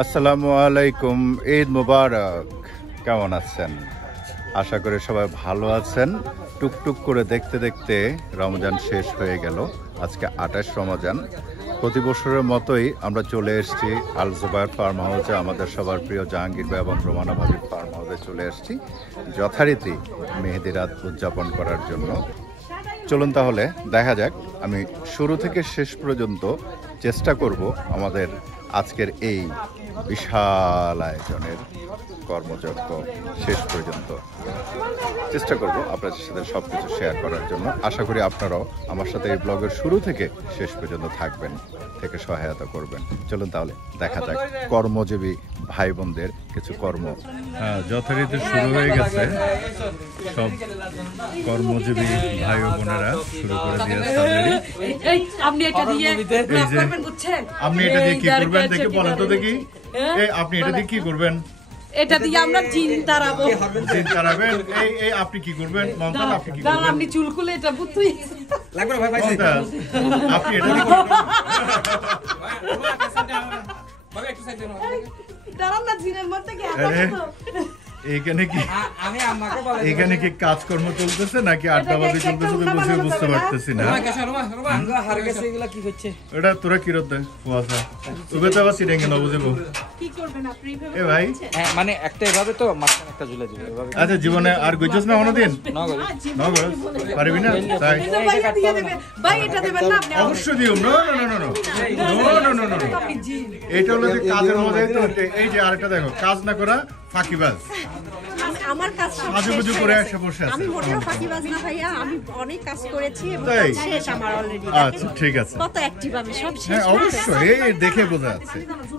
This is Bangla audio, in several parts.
আসসালামু আলাইকুম, ঈদ মুবারক। কেমন আছেন? আশা করি সবাই ভালো আছেন। টুকটুক করে দেখতে দেখতে রমজান শেষ হয়ে গেল। আজকে 28 রমজান। প্রতি বছরের মতোই আমরা চলে এসেছি আল জুবায়ের ফার্ম হাউসে। আমাদের সবার প্রিয় জাহাঙ্গীর ভাই এবং রোমানা ভাবির ফার্ম হাউসে চলে এসেছি যথারীতি মেহেদি রাত উদযাপন করার জন্য। চলুন তাহলে দেখা যাক। আমি শুরু থেকে শেষ পর্যন্ত চেষ্টা করব আমাদের আজকের এই বিশাল আয়োজনের কর্মযজ্ঞ শেষ পর্যন্ত চেষ্টা করব আপনাদের সাথে সবকিছু শেয়ার করার জন্য। আশা করি আপনারাও আমার সাথে এই ব্লগের শুরু থেকে শেষ পর্যন্ত থাকবেন, থেকে সহায়তা করবেন। চলুন তাহলে দেখা যাক কর্মজীবী ভাই বোনদের কিছু কর্ম। যথারীতি শুরু হয়ে গেছে, সব কর্মজীবী ভাই ও বোনেরা শুরু করে দিয়েছে অলরেডি। আপনি এটা দিয়ে কি করবেন দেখে বলেন তো দেখি। আপনি এটা দিয়ে কি করবেন? এটা দিয়ে আমরা জিন তাড়াবো। জিন তাড়াবেন? এই আপনি কি করবেন মমতাজ? আপনি কি করবেন? আপনি চুল খুলে এটা বুতুই লাগবে ভাই ভাই। মমতাজ আপনি এটা দিয়ে করবেন? ভাই একটু সাইড দেন। দাঁড়ান না, জিনের মধ্যে কি এইখানে কি আমি আমাকে বলে এখানে কি কাজকর্ম চলতেছে নাকি আড্ডাবাজি চলতেছে তো বুঝে বুঝতে পারতেছি না। আমরা হারে গেছে এগুলা কি হচ্ছে? এটা তোরা কি রতে ফুয়াছা তবে তো আবার সিটেঙ্গে না বুঝবো কি করবেন আপনি? এ ভাই হ্যাঁ মানে একটা এভাবে তো মাঝখানে একটা ঝুলে দিবে এভাবে। আচ্ছা জীবনে আর গইছস না কোনোদিন? নগর নগর পারবি না তাই ভাই দিয়ে দেবে। ভাই এটা দেবেন না আপনি? অবশ্যই দিও। No no no no no no no no no. আপনি জিন। এইটা হলো যে কাজের মধ্যে তো এই যে আরেকটা দেখো, কাজ না করা ফাঁকিবাজ। আমার কাজ সব সাজুগুজু করে এসে বসে আছে। আমি মোটেও ফাঁকিবাজ না ভাইয়া, আমি অনেক কাজ করেছি এবং তাই? কাজ শেষ আমার অলরেডি। আচ্ছা ঠিক আছে। কত অ্যাক্টিভ আমি, সব শেষ। হ্যাঁ অবশ্যই, এই দেখে বোঝা যাচ্ছে,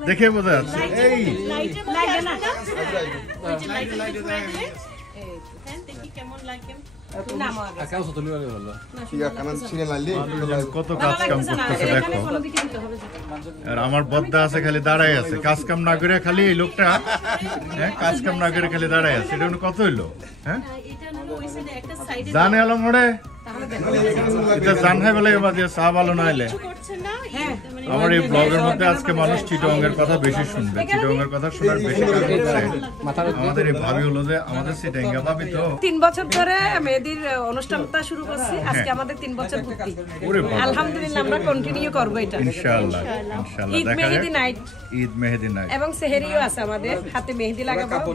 দেখে বোঝা যাচ্ছে। এই লাগে না কত কাজ কাম করতেছে দেখো। আর আমার বদ্দা আছে খালি দাঁড়াই আছে, কাজ কাম না করে খালি এই লোকটা কাজ কাম না করে খালি দাঁড়াই আছে। এটা কত হইলো? হ্যাঁ জানে আলো মরে এটা জান হয় বলে চা ভালো না হলে। আমার এই ব্লগের মধ্যে আজকে মানুষ চিটং এর কথা বেশি শুনবে। চিটং এর কথা শোনার বেশি কারণ হচ্ছে আমাদের এই ভাবি হলো যে আমাদের চিটাঙ্গা ভাবি তো 3 বছর ধরে মেহেদির অনুষ্ঠানটা শুরু করছি। আজকে আমাদের 3 বছর পূর্তি। আলহামদুলিল্লাহ আমরা কন্টিনিউ করব এটা ইনশাআল্লাহ। ইনশাআল্লাহ ঈদ দেখা মেহেদি যাক। নাইট, ঈদ মেহেদি নাইট এবং সেহরিও আছে আমাদের। হাতে মেহেদি লাগাবো।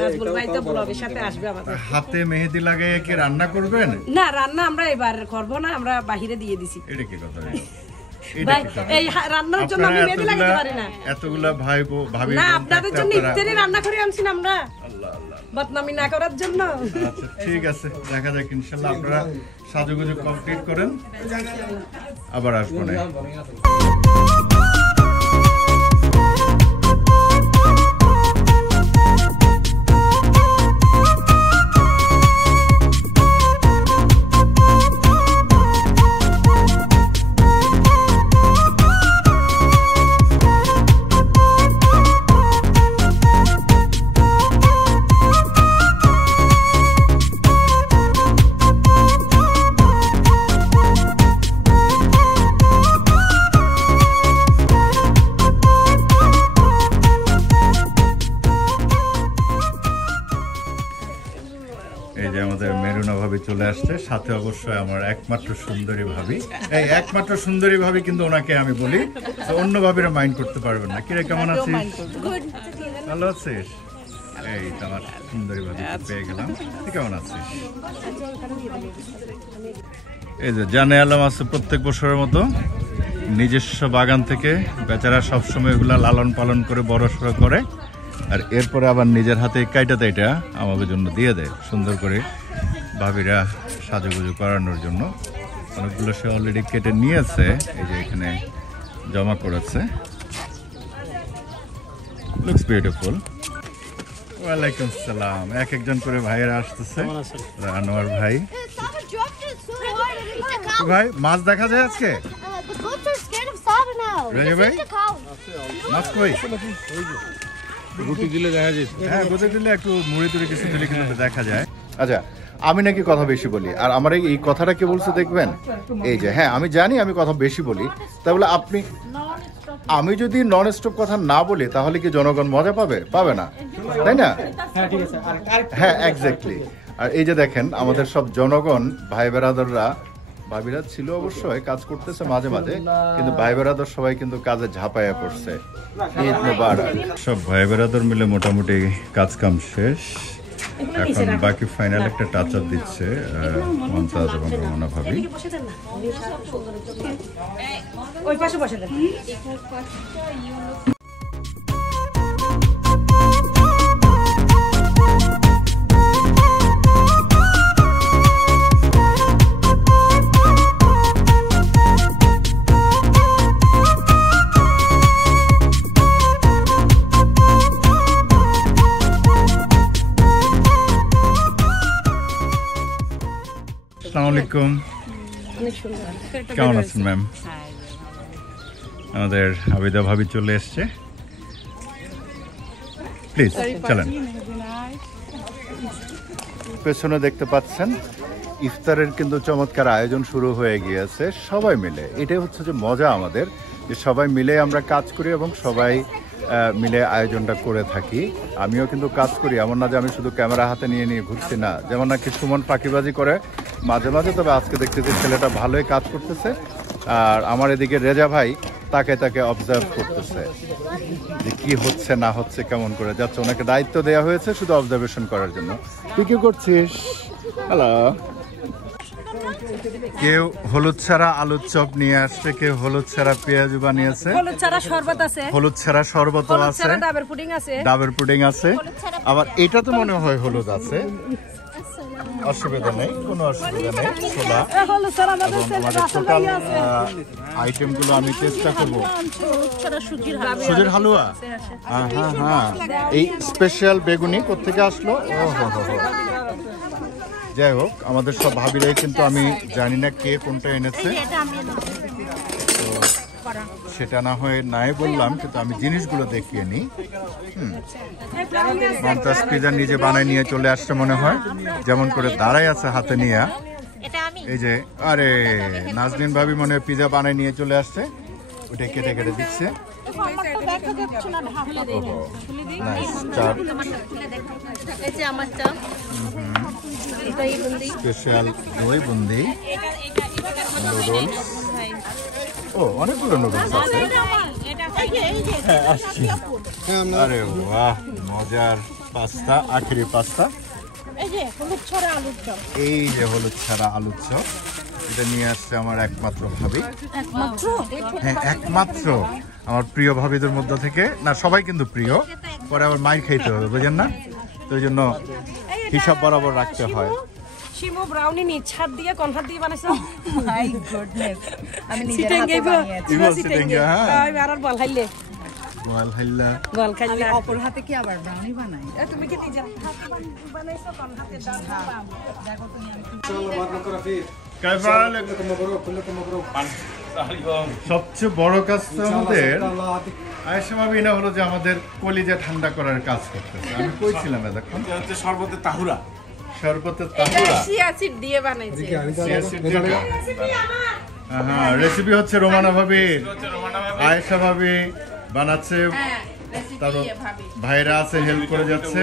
নাজবুল ভাই তো ব্লগের সাথে আসবে আমাদের। হাতে মেহেদি লাগাইয়ে কি রান্না করবেন? না, রান্না আমরা এবার করব না, আমরা বাহিরে দিয়ে দিছি। এটা কি কথা? ভাই এই রান্নার জন্য আমি মেহেদি লাগাতে পারি না। এতগুলা ভাই ভাবি না, আপনাদের জন্য ইফতারি রান্না করে আনছি না আমরা, বদনামি না করার জন্য। আচ্ছা ঠিক আছে, দেখা যাক ইনশাআল্লাহ। আপনারা সাজুগুজু কমপ্লিট করেন, আবার আসবো না। এই যে আমাদের মেরুনা ভাবি চলে আসছে, সাথে অবশ্যই আমার একমাত্র সুন্দরী ভাবি। এই একমাত্র সুন্দরী ভাবি কিন্তু ওনাকে আমি বলি, তো অন্য ভাবিরা মাইন্ড করতে পারবেন না। কিরে কেমন আছিস? ভালো আছিস? এই তো আমার সুন্দরী ভাবি পেয়ে গেলাম। তুই কেমন আছিস? এই যে জানে আলম আছে প্রত্যেক বছরের মতো নিজস্ব বাগান থেকে। বেচারা সবসময় এগুলা লালন পালন করে বড় সড়ো করে, আর এরপরে আবার নিজের হাতে কাইটাতে এটা আমাদের জন্য দিয়ে দেয় সুন্দর করে ভাবিরা সাজুগুজু করানোর জন্য। অনেকগুলো সে অলরেডি কেটে নিয়েছে, এই যে এখানে জমা করেছে। Looks beautiful. ওয়ালাইকুম সালাম। এক একজন করে ভাইয়েরা আসতেছে। আনোয়ার ভাই, ভাই মাছ দেখা যায় আজকে? রাজা ভাই মাছ কই? রুটি দিলে দেখা যায়। হ্যাঁ রুটি দিলে একটু মুড়ি টুড়ি কিছু দিলে কিন্তু দেখা যায়। আচ্ছা আমি নাকি কথা বেশি বলি, আর আমার এই কথাটা কে বলছে দেখবেন? এই যে হ্যাঁ আমি জানি আমি কথা বেশি বলি, তা বলে আপনি আমি যদি নন স্টপ কথা না বলি তাহলে কি জনগণ মজা পাবে? পাবে না, তাই না? হ্যাঁ, এক্স্যাক্টলি। আর এই যে দেখেন আমাদের সব জনগণ, ভাই বেরাদররা, ভাবিরা ছিল অবশ্যই কাজ করতেছে মাঝে মাঝে, কিন্তু ভাই বেরাদর সবাই কিন্তু কাজে ঝাঁপাইয়া পড়ছে। ঈদ মোবারক। সব ভাই বেরাদর মিলে মোটামুটি কাজ কাম শেষ। এখন বাকি ফাইনাল একটা টাচ আপ দিচ্ছে মমতাজ এবং রমনা ভাবি। ওই পাশে বসে দেন। আসসালামু আলাইকুম, কেমন আছেন ম্যাম? আমাদের আবিদা ভাবি চলে এসছে, প্লিজ চলেন। পেছনে দেখতে পাচ্ছেন ইফতারের কিন্তু চমৎকার আয়োজন শুরু হয়ে গিয়েছে সবাই মিলে। এটাই হচ্ছে যে মজা আমাদের, যে সবাই মিলে আমরা কাজ করি এবং সবাই মিলে আয়োজনটা করে থাকি। আমিও কিন্তু কাজ করি, এমন না যে আমি শুধু ক্যামেরা হাতে নিয়ে নিয়ে ঘুরছি না। যেমন নাকি সুমন ফাঁকিবাজি করে মাঝে মাঝে, তবে আজকে দেখতেছি ছেলেটা ভালোই কাজ করতেছে। আর আমার এদিকে রেজা ভাই তাকে তাকে অবজার্ভ করতেছে যে কি হচ্ছে না হচ্ছে, কেমন করে যাচ্ছে। ওনাকে দায়িত্ব দেওয়া হয়েছে শুধু অবজারভেশন করার জন্য। তুই কি করছিস? হ্যালো। কেউ হলুদ ছাড়া আলুর চপ নিয়ে আসছে, কেউ হলুদ ছাড়া পেঁয়াজু বানিয়েছে, হলুদ ছাড়া শরবত আছে, হলুদ ছাড়া শরবত আছে, ডাবের পুডিং আছে, ডাবের পুডিং আছে। আবার এটা তো মনে হয় হলুদ আছে, অসুবিধা নেই, কোনো অসুবিধা নেই। ছোলা হলুদ ছাড়া আমাদের এবং আমাদের টোটাল আইটেমগুলো আমি চেষ্টা করবো। সুজির হালুয়া, হ্যাঁ হ্যাঁ হ্যাঁ। এই স্পেশাল বেগুনি কোত্থেকে আসলো? ও হো হো হো। যাই হোক, আমাদের সব ভাবিরাই কিন্তু, আমি জানি না কে কোনটা এনেছে, তো সেটা না হয় নাই বললাম, কিন্তু আমি জিনিসগুলো দেখিয়ে নিই। মমতাজ পিজা নিজে বানায় নিয়ে চলে আসছে মনে হয়, যেমন করে দাঁড়াই আছে হাতে নিয়ে। এই যে, আরে নাজনীন ভাবি মনে হয় পিজা বানায় নিয়ে চলে আসছে, ওটা কেটে কেটে দিচ্ছে। স্পেশাল দই বুন্দি, নুডলস। ও, অনেকগুলো নুডলস আছে। হ্যাঁ, আসছি। আরে বাহ, মজার পাস্তা, আখেরি পাস্তা। এই যে হলুদ ছাড়া আলুর চপ, এটা নিয়ে আসছে আমার একমাত্র ভাবি। হ্যাঁ, একমাত্র আমার প্রিয় ভাবিদের মধ্যে থেকে। না, সবাই কিন্তু প্রিয়, পরে আবার মাইর খাইতে হবে, বুঝেন না? তো এই জন্য হিসাব বরাবর রাখতে হয়। শিমু ব্রাউনি নিজ হাত দিয়ে কনফার দিয়ে বানাইছো। মাই গুডনেস, আমি নিজে সিটেঙ্গে, হ্যাঁ। আর বল খাইলে বল হাইল্লা, বল খাইলে অপর হাতে কি আবার ব্রাউনি বানাই? তুমি কি নিজে হাতে বানাইছো কোন হাতে দাও? দেখো তুমি, সবচেয়ে বড় কাজ আমাদের আয়েশা ভাবি না হলো যে আমাদের কলিজা ঠান্ডা করার কাজ করতেছে। আমি কইছিলাম এতক্ষণ শরবতের তাহুরা, শরবতের তাহুরা সিয়াসিড দিয়ে বানাইছে। হ্যাঁ, রেসিপি হচ্ছে রোমানা ভাবির, আয়েশা ভাবি বানাচ্ছে, তারপর ভাইরা আছে হেল্প করে যাচ্ছে।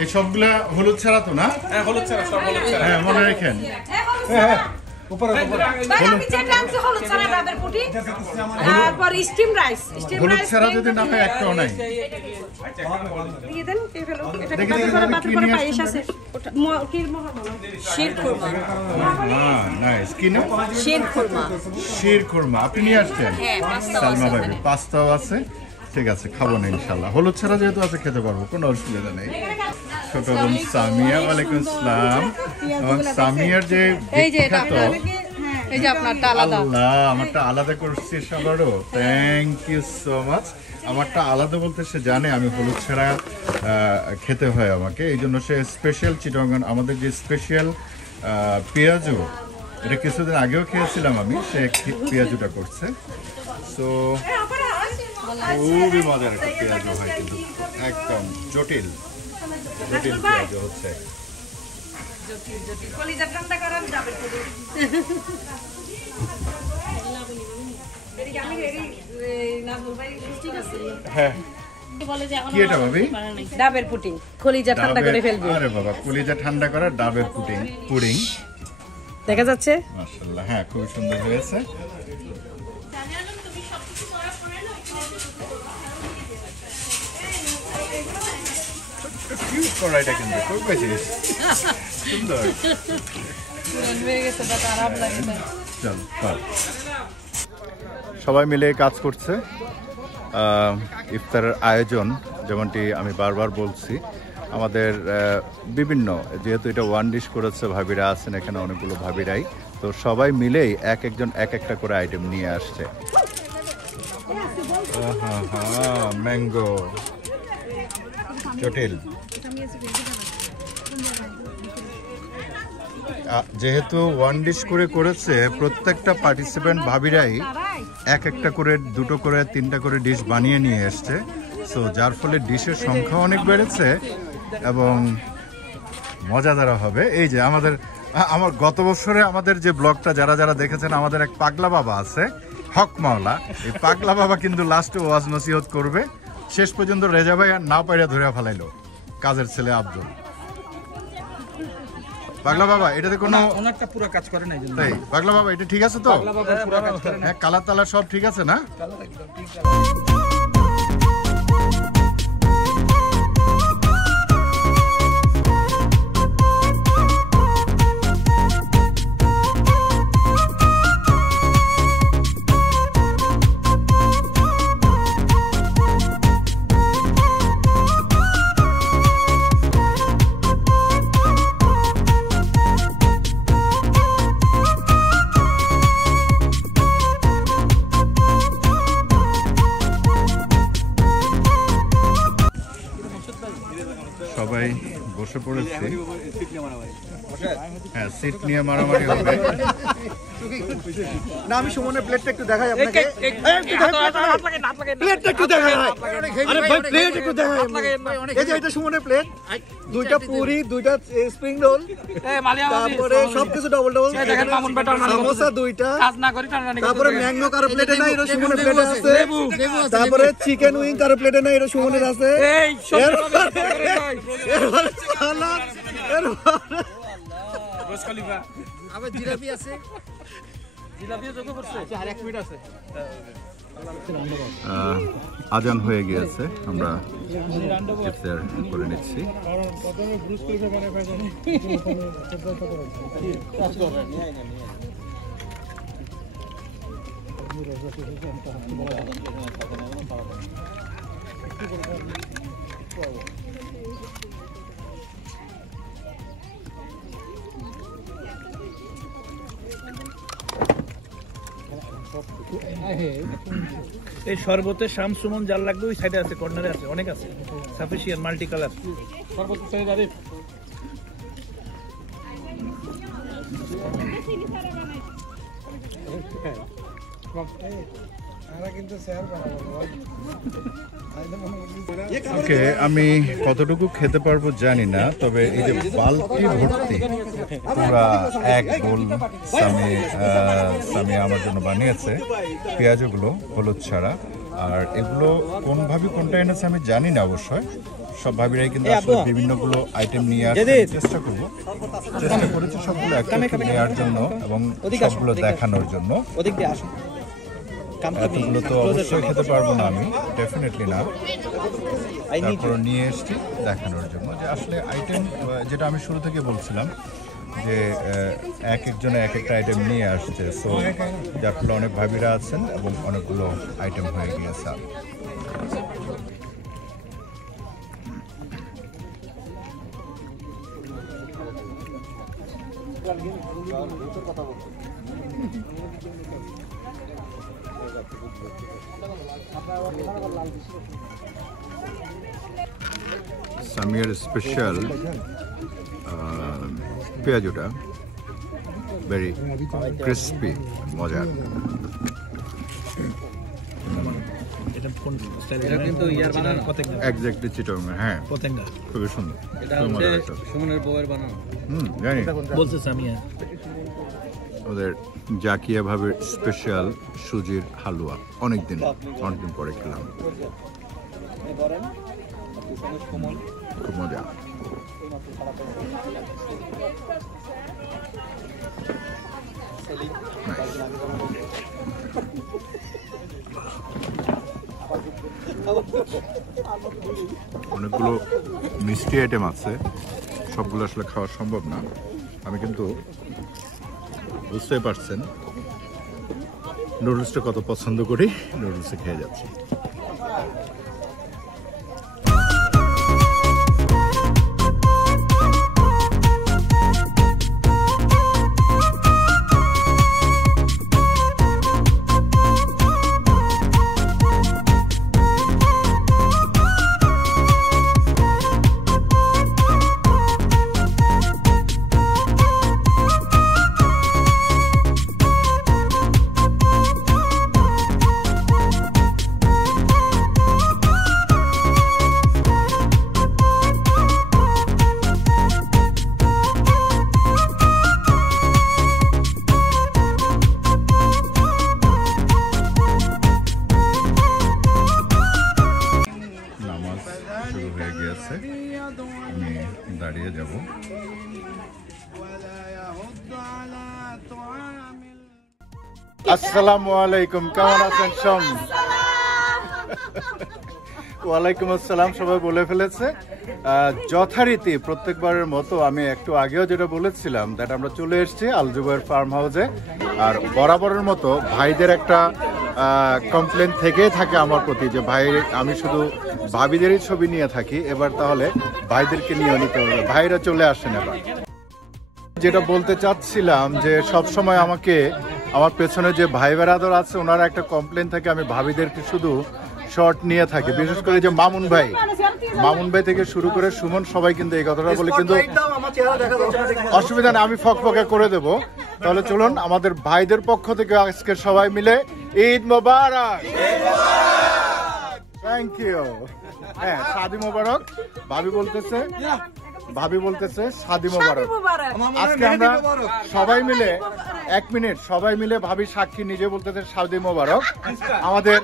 এই সবগুলা হলুদ ছাড়া তো না? হ্যাঁ, হলুদ ছাড়া, সব হলুদ ছাড়া। হ্যাঁ, মনে রাখেন। হলুদ ছাড়া যদি না হয় একটাও নাই। শির খুরমা আপনি নিয়ে আসছেন? সালমা ভাবি পাস্তাও আছে, ঠিক আছে, খাবো না ইনশাল্লাহ। হলুদ ছাড়া যেহেতু আছে খেতে পারবো, কোনো অসুবিধা নেই। ছোট বোন সামিয়া, ওয়ালাইকুম আসসালাম। এবং সামিয়ার যে বিখ্যাত, আল্লাহ, আমারটা আলাদা করছি সবারও, থ্যাংক ইউ সো মাচ। আমারটা আলাদা বলতে সে জানে আমি হলুদ ছাড়া খেতে হয় আমাকে, এই জন্য সে স্পেশাল চিটাগাং আমাদের যে স্পেশাল পেঁয়াজু, এটা কিছুদিন আগেও খেয়েছিলাম আমি, সে পেঁয়াজুটা করছে। সো খুবই মজার একটা পেঁয়াজু হয়, কিন্তু একদম জটিল জটিল পেঁয়াজু হচ্ছে। কলিজা ঠান্ডা করার যাবে পুরি। এদিকে আমি রেডি নাজমুল ভাই ঠিক আছে। হ্যাঁ কি এটা ভাবি? ডাবের পুডিং, কলিজা ঠান্ডা করে ফেলবে। আরে বাবা, কলিজা ঠান্ডা করা ডাবের পুডিং দেখা যাচ্ছে মাশাআল্লাহ। হ্যাঁ, খুব সুন্দর হয়েছে। কিউট কড়াইটা কিন্তু খুব বেশি সুন্দর। চল, চল। সবাই মিলে কাজ করছে। ইফতারের আয়োজন যেমনটি আমি বারবার বলছি, আমাদের বিভিন্ন, যেহেতু এটা ওয়ান ডিশ করেছে, ভাবিরা আছেন এখানে অনেকগুলো ভাবিরাই, তো সবাই মিলেই এক একজন এক একটা করে আইটেম নিয়ে আসছে। ম্যাঙ্গো জটিল। যেহেতু ওয়ান ডিশ করে করেছে, প্রত্যেকটা পার্টিসিপেন্ট ভাবিরাই এক একটা করে, দুটো করে, তিনটা করে ডিশ বানিয়ে নিয়ে এসছে। সো যার ফলে ডিশের সংখ্যা অনেক বেড়েছে এবং মজাদার হবে। এই যে আমার গত বছরে আমাদের যে ব্লগটা যারা যারা দেখেছেন, আমাদের এক পাগলা বাবা আছে, হক মাওলা। এই পাগলা বাবা কিন্তু লাস্টে ওয়াজ নসিহত করবে। শেষ পর্যন্ত রেজা ভাই আর না পাইরা ধরে ফেলাইলো কাজের ছেলে আব্দুল। পাগলা বাবা এটাতে কোনো অনেকটা পুরো কাজ করে নাই জন্য। তাই পাগলা বাবা এটা ঠিক আছে তো? পাগলা বাবা পুরো কাজ করে না। হ্যাঁ, কালার টালার সব ঠিক আছে না? কালার একদম ঠিক আছে। সবাই বসে পড়েছে। হ্যাঁ, সিট নিয়ে মারামারি হবে। না, আমি সুমনের প্লেটটা একটু দেখাই আপনাকে। প্লেটটা একটু দেখাই। আরে ভাই, প্লেট একটু দেখাই। এই যে এটা সুমনের প্লেট, দুইটা পুরি, দুইটা স্প্রিং রোল, তারপরে সবকিছু ডবল ডবল, সামোসা দুইটা, তারপরে ম্যাঙ্গো কারো প্লেটে নাই, এটা সুমনের প্লেটে আছে। তারপরে চিকেন উইং কারো প্লেটে নাই, এটা সুমনের আছে। এরপরে সালাদ, এরপরে আবার জিলাপি আছে। জিলাপিও যোগ করছে। আর 1 মিনিট আছে। আজান হয়ে গিয়েছে, আমরা ইফতার করে নিচ্ছি। এই শরবতের শাম সুমন জাল লাগবে, ওই সাইডে আছে, কর্নারে আছে, অনেক আছে, সাফিসিয়েন্ট মাল্টি কালার শরবতের সাইড। আরে ওকে, আমি কতটুকু খেতে পারবো জানি না, তবে এই যে বালতি ভর্তি পুরা এক বোল সামি আমার জন্য বানিয়েছে, পেঁয়াজগুলো হলুদ ছাড়া। আর এগুলো কোনভাবে কোনটা এনেছে আমি জানি না অবশ্যই। সব ভাবিরাই কিন্তু আসলে বিভিন্নগুলো আইটেম নিয়ে আসার চেষ্টা করেছি সবগুলো একটা নেওয়ার জন্য এবং সবগুলো দেখানোর জন্য। এতগুলো তো অবশ্যই খেতে পারবো না আমি, ডেফিনেটলি না। তারপর নিয়ে এসছি দেখানোর জন্য যে আসলে আইটেম, যেটা আমি শুরু থেকে বলছিলাম যে এক একজনে এক একটা আইটেম নিয়ে আসছে। সো যার ফলে অনেক ভাবিরা আছেন এবং অনেকগুলো আইটেম হয়ে গিয়েছে। সামিয়ার স্পেশাল পেঁয়াজুটা ভেরি ক্রিস্পি, মজার। কোন স্টাইল এটা কিন্তু ইয়ার বানানো পতেঙ্গা এক্স্যাক্টলি চিটং হ্যাঁ পতেঙ্গা খুবই সুন্দর এটা হচ্ছে সুমনের বউয়ের বানানো জানি বলছে সামিয়া ওদের জাকিয়া ভাবে স্পেশাল সুজির হালুয়া অনেকদিন পরে খেলাম খুব মজা অনেকগুলো মিষ্টি আইটেম আছে, সবগুলো আসলে খাওয়া সম্ভব না। আমি কিন্তু বুঝতে পারছেন নুডলসটা কত পছন্দ করি, নুডলসে খেয়ে যাচ্ছি। শুরু হয়ে গিয়েছে, আমি দাঁড়িয়ে যাব। আসসালামু আলাইকুম, কেমন আছেন সব? ওয়ালাইকুম আসসালাম, সবাই বলে ফেলেছে যথারীতি প্রত্যেকবারের মতো। আমি একটু আগেও যেটা বলেছিলাম দ্যাট আমরা চলে এসেছি আল জুবায়ের ফার্ম হাউসে। আর বরাবরের মতো ভাইদের একটা কমপ্লেন থেকেই থাকে আমার প্রতি যে ভাই আমি শুধু ভাবিদেরই ছবি নিয়ে থাকি, এবার তাহলে ভাইদেরকে নিয়ে নিতে হবে, ভাইরা চলে আসেন। এবার যেটা বলতে চাচ্ছিলাম যে সব সময় আমাকে আমার পেছনে যে ভাই বেরাদর আছে ওনারা একটা কমপ্লেন থাকে আমি ভাবিদেরকে শুধু শর্ট নিয়ে থাকি, বিশেষ করে যে মামুন ভাই থেকে শুরু করে সুমন সবাই কিন্তু এই কথাটা বলে, কিন্তু অসুবিধা নেই, আমি ফকফকে করে দেব। তাহলে চলুন আমাদের ভাইদের পক্ষ থেকে আজকে সবাই মিলে ঈদ মোবারক। Thank you. হ্যাঁ, শাদি মোবারক। ভাবি বলতেছে শাদি মোবারক। আজকে আমরা সবাই মিলে 1 মিনিট সবাই মিলে ভাবি সাক্ষী নিজে বলতেছে শাদি মোবারক। আমাদের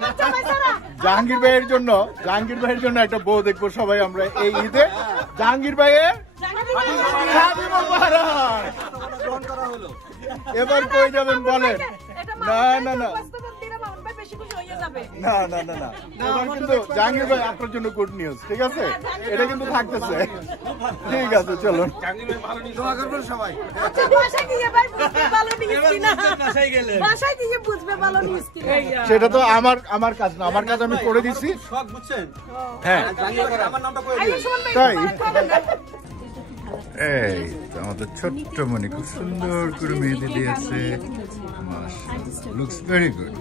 জাহাঙ্গীর ভাইয়ের জন্য একটা বউ দেখবো সবাই আমরা এই ঈদে। জাহাঙ্গীর ভাইয়ের শাদি মোবারক। এবার কই যাবেন বলেন? না এবার কিন্তু জাহাঙ্গীর ভাই আপনার জন্য গুড নিউজ, ঠিক আছে? এটা কিন্তু থাকতেছে, ঠিক আছে? চলুন সেটা তো আমার কাজ না, আমার কাজ আমি করে দিছি। হ্যাঁ তাই এই আমাদের ছোট্ট মনি খুব সুন্দর করে মেহেদি দিয়েছে, লুকস ভেরি গুড।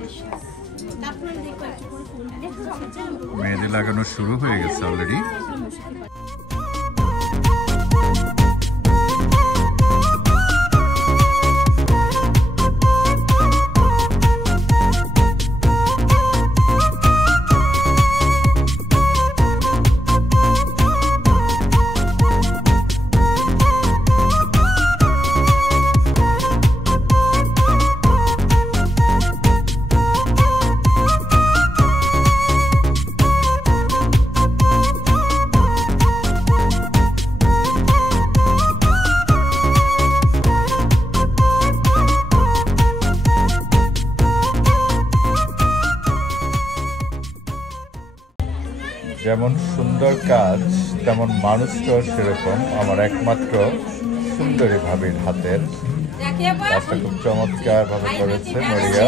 মেহেদি লাগানো শুরু হয়ে গেছে অলরেডি। যেমন সুন্দর কাজ তেমন মানুষটাও সেরকম। আমার একমাত্র সুন্দরী ভাবির হাতের কাজটা খুব চমৎকার ভাবে করেছে মরিয়া।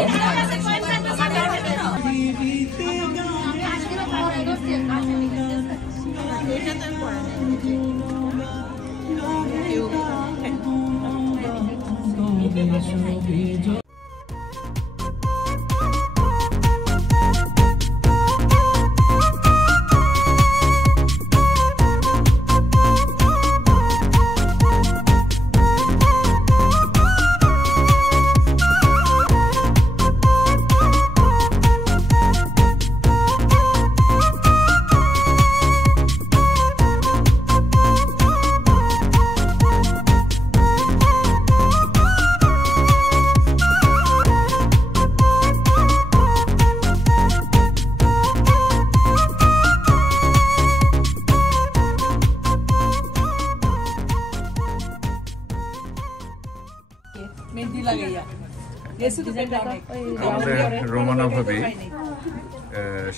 আমাদের রোমানা ভাবি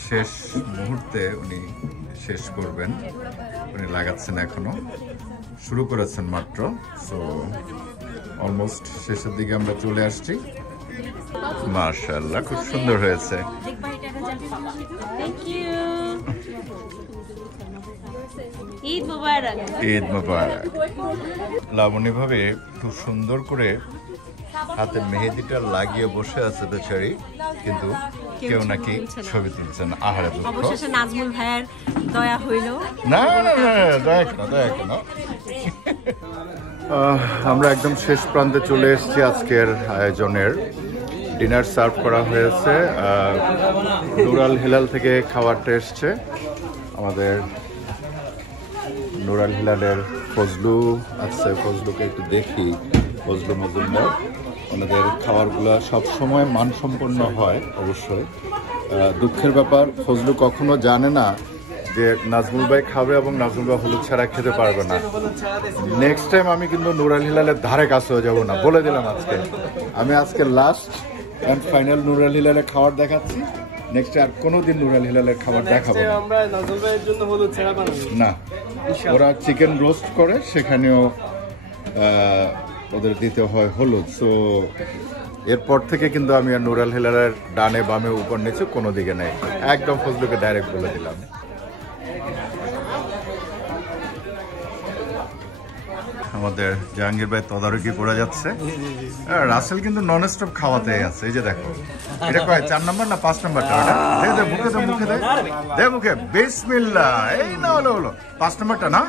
শেষ মুহূর্তে উনি শেষ করবেন, উনি লাগাচ্ছেন, এখনো শুরু করেছেন মাত্র। সো অলমোস্ট শেষের দিকে আমরা চলে আসছি। মাশাআল্লাহ, খুব সুন্দর হয়েছে। ঈদ মোবারক। ঈদ মোবারক। লাবণী ভাবে খুব সুন্দর করে হাতে মেহেদিটা লাগিয়ে বসে আছে বেচারি, কিন্তু কেউ নাকি ছবি তুলছেন। আহারে দুঃখ। অবশেষে নাজমুল ভাইয়ের দয়া হইল। না না না, দয়া কেন, দয়া কেন। আমরা একদম শেষ প্রান্তে চলে এসেছি আজকের আয়োজনের। ডিনার সার্ভ করা হয়েছে, নুরাল হিলাল থেকে খাবারটা এসছে। আমাদের নুরাল হিলালের ফজলু আছে, ফজলুকে একটু দেখি, ফজলু মজুমদার। ওনাদের খাবারগুলো সবসময় মানসম্পন্ন হয় অবশ্যই। দুঃখের ব্যাপার, ফজলু কখনো জানে না যে নাজমুল ভাই খাবে এবং নাজমুল ভাই হলুদ ছাড়া খেতে পারবে না। নেক্সট টাইম আমি কিন্তু নুরাল হিলালের ধারে কাছেও যাবো না, বলে দিলাম আজকে। আমি আজকে লাস্ট অ্যান্ড ফাইনাল নুরাল হিলালের খাবার দেখাচ্ছি। নেক্সট আর কোনোদিন নুরাল হিলালের খাবার দেখাবো না। ওরা চিকেন রোস্ট করে, সেখানেও ওদের দিতে হয় হলুদ। সো এরপর থেকে কিন্তু আমি আর নুরাল হিলালের ডানে বামে উপর নিচে কোনো দিকে নেই, একদম ফজলুকে ডাইরেক্ট বলে দিলাম। আমাদের জাহাঙ্গীর ভাই তদারকি পড়ে যাচ্ছে। রাসেল কিন্তু নন স্টপ খাওয়াতে আছে। এই যে দেখো, এটা কয় 4 নম্বর না 5 নম্বরটা? দে দে মুখে দে, মুখে দে, দে মুখে। বিসমিল্লাহ। এই না, হলো হলো 5 নম্বরটা না?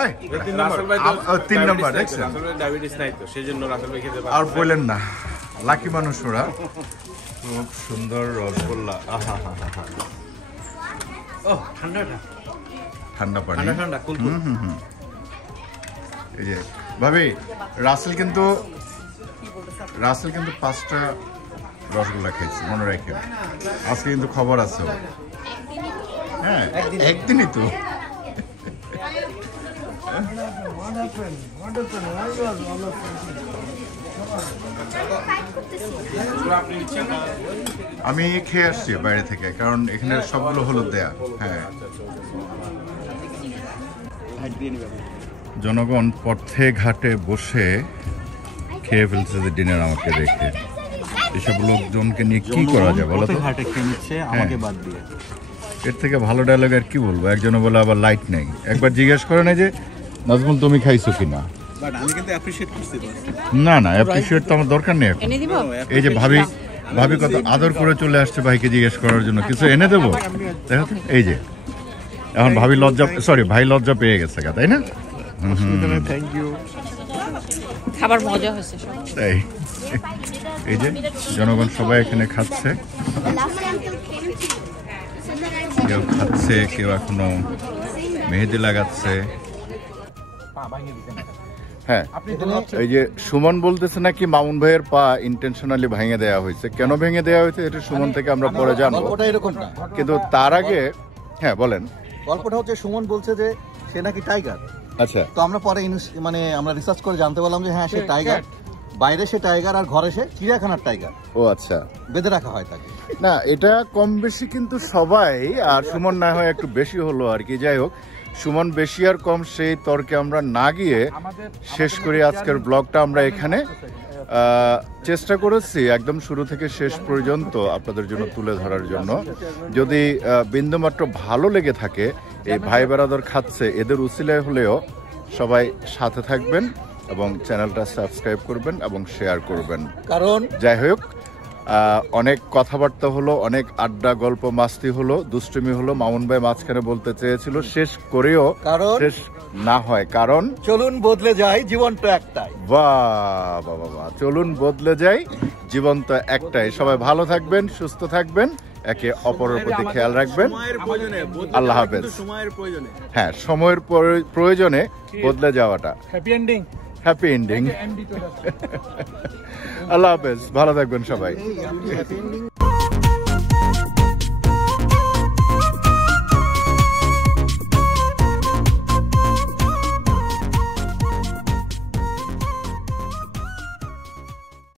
এই 3 নম্বর দেখছেন? ডায়াবেটিস নাই তো, সেজন্য রাসেল ভাই খেতে পারে। আর বলেন না, লাকি মানুষ ওরা। খুব সুন্দর রসগোল্লা। আহা হা হা হা। ও ঠান্ডাটা, ঠান্ডা পানি। ঠান্ডা ঠান্ডা কুলকুল। এই যে ভাবি, রাসেল কিন্তু 5টা রসগোল্লা খেয়েছে, মনে রাখেন। আজকে কিন্তু খবর আছে। হ্যাঁ, একদিনই তো। আমি খেয়ে আসছি বাইরে থেকে, কারণ এখানে সবগুলো হলুদ দেয়া। হ্যাঁ, জনগণ পথে ঘাটে বসে খেয়ে ফেলছে যে ডিনার আমাকে দেখে। এসব লোকজনকে নিয়ে কি করা যায় বলো তো? আমাকে বাদ দিয়ে এর থেকে ভালো ডায়লগ আর কি বলবো? একজনে বলে আবার লাইট নেই। একবার জিজ্ঞেস করে না যে নাজমুল তুমি খাইছো কিনা? না না, অ্যাপ্রিশিয়েট তো আমার দরকার নেই এখন। এই যে ভাবি কত আদর করে চলে আসছে ভাইকে জিজ্ঞেস করার জন্য, কিছু এনে দেবো? দেখো তো, এই যে এখন ভাই লজ্জা পেয়ে গেছে, তাই না? খাবার মজা হয়েছে সব। তাই এই যে জনগণ সবাই এখানে খাচ্ছে, কেউ খাচ্ছে, কেউ এখনো মেহেদি লাগাচ্ছে। হ্যাঁ, এই যে সুমন বলতেছে নাকি মামুন ভাইয়ের পা ইন্টেনশনালি ভেঙে দেওয়া হয়েছে। কেন ভেঙে দেওয়া হয়েছে এটা সুমন থেকে আমরা পরে জানবো। ওটা এরকম না, কিন্তু তার আগে হ্যাঁ বলেন। গল্পটা হচ্ছে সুমন বলছে যে সে নাকি টাইগার। আচ্ছা, তো আমরা পরে আমরা রিসার্চ করে জানতে পারলাম যে হ্যাঁ সে টাইগার, বাইরে সে টাইগার আর ঘরে সে চিড়িয়াখানার টাইগার। ও আচ্ছা, বেঁধে রাখা হয় তাকে। না এটা কম বেশি কিন্তু সবাই, আর সুমন না হয় একটু বেশি হলো আর কি। যাই হোক, সুমন বেশি আর কম সেই তর্কে আমরা না গিয়ে শেষ করি আজকের ব্লগটা। আমরা এখানে চেষ্টা করেছি একদম শুরু থেকে শেষ পর্যন্ত আপনাদের জন্য তুলে ধরার জন্য। যদি বিন্দুমাত্র ভালো লেগে থাকে, এই ভাই বেরাদর খাচ্ছে এদের উসিলায় হলেও সবাই সাথে থাকবেন এবং চ্যানেলটা সাবস্ক্রাইব করবেন এবং শেয়ার করবেন। কারণ যাই হোক, অনেক কথাবার্তা হলো, অনেক আড্ডা গল্প মাস্তি হলো, দুষ্টুমি হলো। মামুন ভাই মাঝখানে বলতে চেয়েছিল, শেষ করেও শেষ না হয়, কারণ চলুন বদলে যায়, জীবন তো একটাই। বাহ বাবা বাহ, চলুন বদলে যাই, জীবন তো একটাই। সবাই ভালো থাকবেন, সুস্থ থাকবেন, একে অপরের প্রতি খেয়াল রাখবেন। আল্লাহ হাফেজ। হ্যাঁ, সময়ের প্রয়োজনে বদলে যাওয়াটা হ্যাপি এন্ডিং। আল্লাহ হাফেজ, ভালো থাকবেন সবাই।